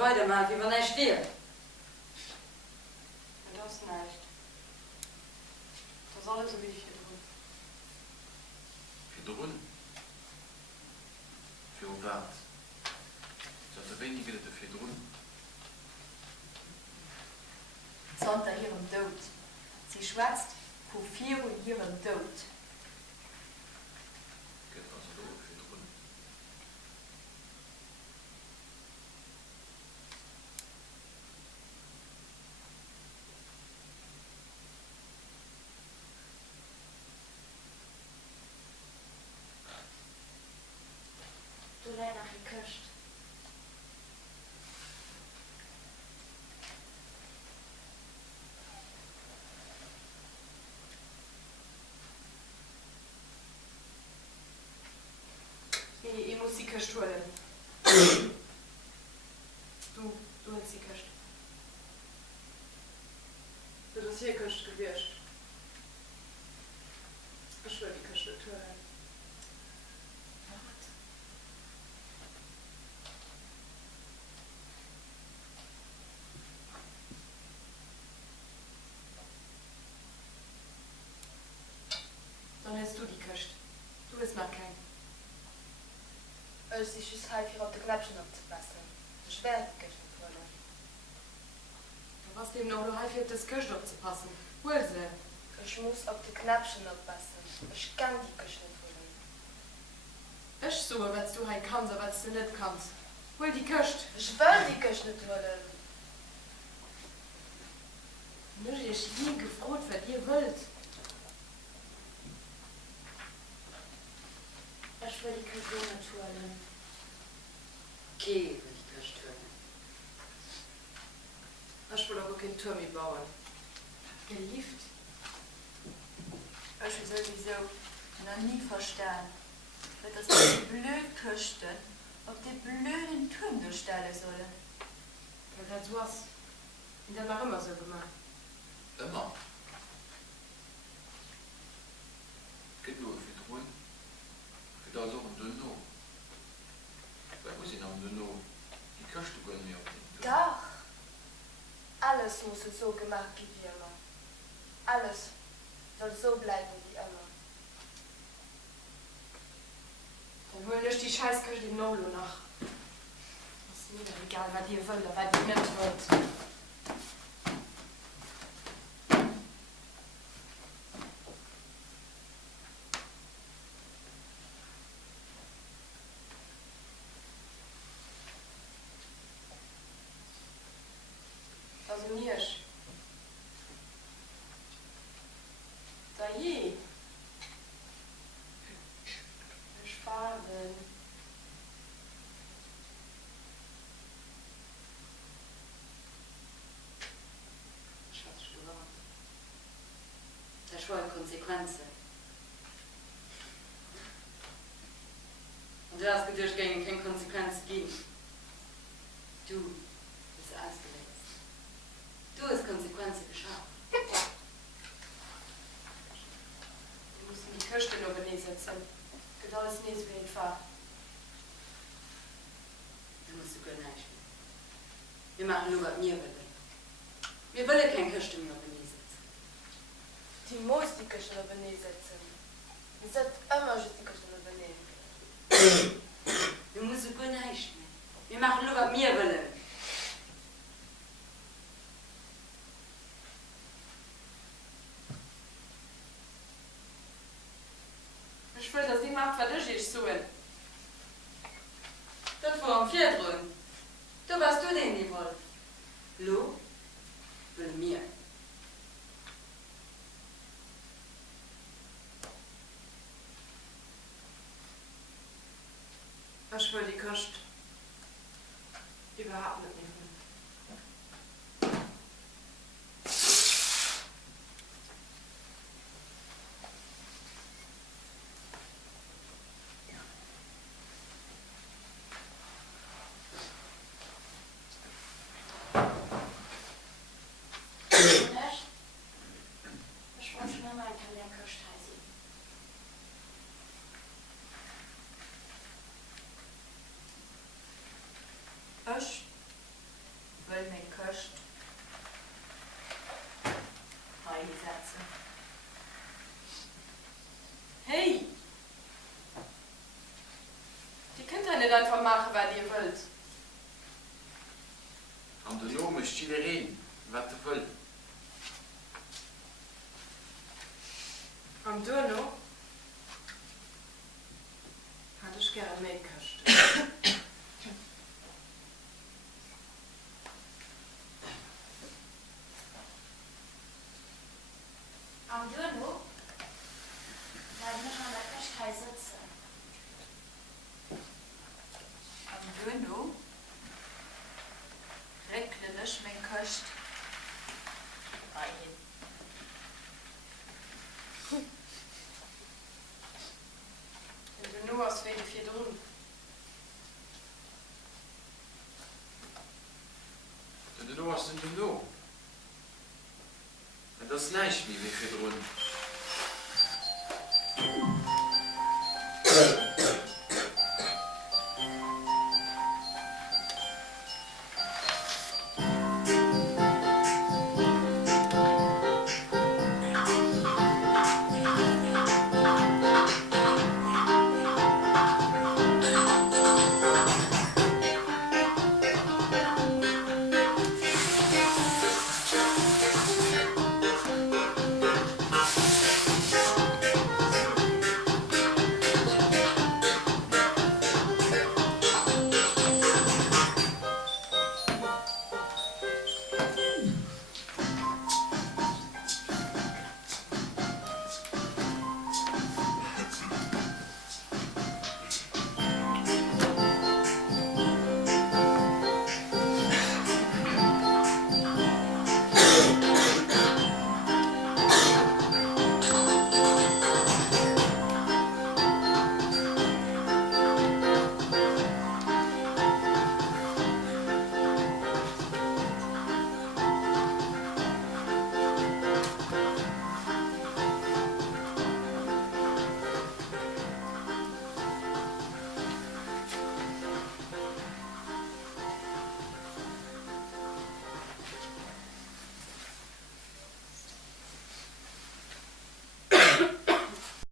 weitermachen, wie wenn er steht. Das nicht. Das ist alles so wie ich hier drin. Für drin? Für was? Das ist wenige dafür drin. Unter ihrem Tod. Sie schwätzt vor 4 ihrem Tod. Geht also da für drin. Du leid nach geküsst. Ich muss die Kiste holen. Du hast die Kiste. Du hast hier Kiste gewischt. Ich will die Kiste holen. Dann hast du die Kiste. Du hast noch keinen. Es ist es halt hier auf die Knöpfchen abzupassen. Ich werde die Kiste holen. Was dem noch halb auf das Kiste abzupassen? Hol sie. Ich muss auf die Knöpfchen abpassen. Ich kann die Kiste nicht holen. Ich so, was du halt kannst, aber was du nicht kannst. Hol die Kiste. Ich will die Kiste nicht holen. Nicht, ich nie gefroht, was ihr wollt. Ich will die Kiste nicht holen. Okay, will die Kiste hören. Ich will aber kein Turm bauen. Geliebt? Ich will sowieso noch nie verstehen, dass die blöden Kiste auf die blöden Turm stellen sollen. Ja, das war's. Und das war immer so gemacht. Immer. Geht nur für drin. Für da so ein Dünno. Weil muss ich noch ein Dünno. Die Kiste können wir auf den Dünno. Doch. Alles muss so gemacht wie immer. Alles soll so bleiben wie immer. Dann hol ich die Scheißkiste im Nolo nach. Das ist mir doch egal, was ihr wollt, was ihr nicht wollt. Also nicht. Da je. Ich fahre. Ich hab's schon gewarnt. Das war eine Konsequenz. Und du hast gedacht, gegen keine Konsequenz geben. Du bist ausgelegt. Du hast Konsequenzen geschaffen. Wir müssen die Kiste noch besetzen. Geht alles nicht wie ich fahre. Da musst du gar nicht. Wir machen nur, was wir wollen. Wir wollen keine Kiste mehr besetzen. Die muss die Kiste noch setzen. Sie sagt immer, dass die Kiste noch benehmen. Wir müssen gar nicht mehr. Wir machen nur, was wir wollen. Ich will, dass die macht, was ich so will. Das war am 4. Du warst du den nicht wollt. Lo, will mir. Ich will die Kiste überhaupt nicht nehmen. Ich wollte schon einmal in der Kiste heißen. nicht einfach machen, was ihr wollt. Am den No möchte jeder reden, was er will. Am Donau hatte ich gerne mehr gekostet. Am Donau werden wir an der Köchei sitzen. Am Donau regle ich mein Köcht ein. Und du nur aus wegen 4 drin. Den No hast den No. Und das ist nicht wie wir für drin.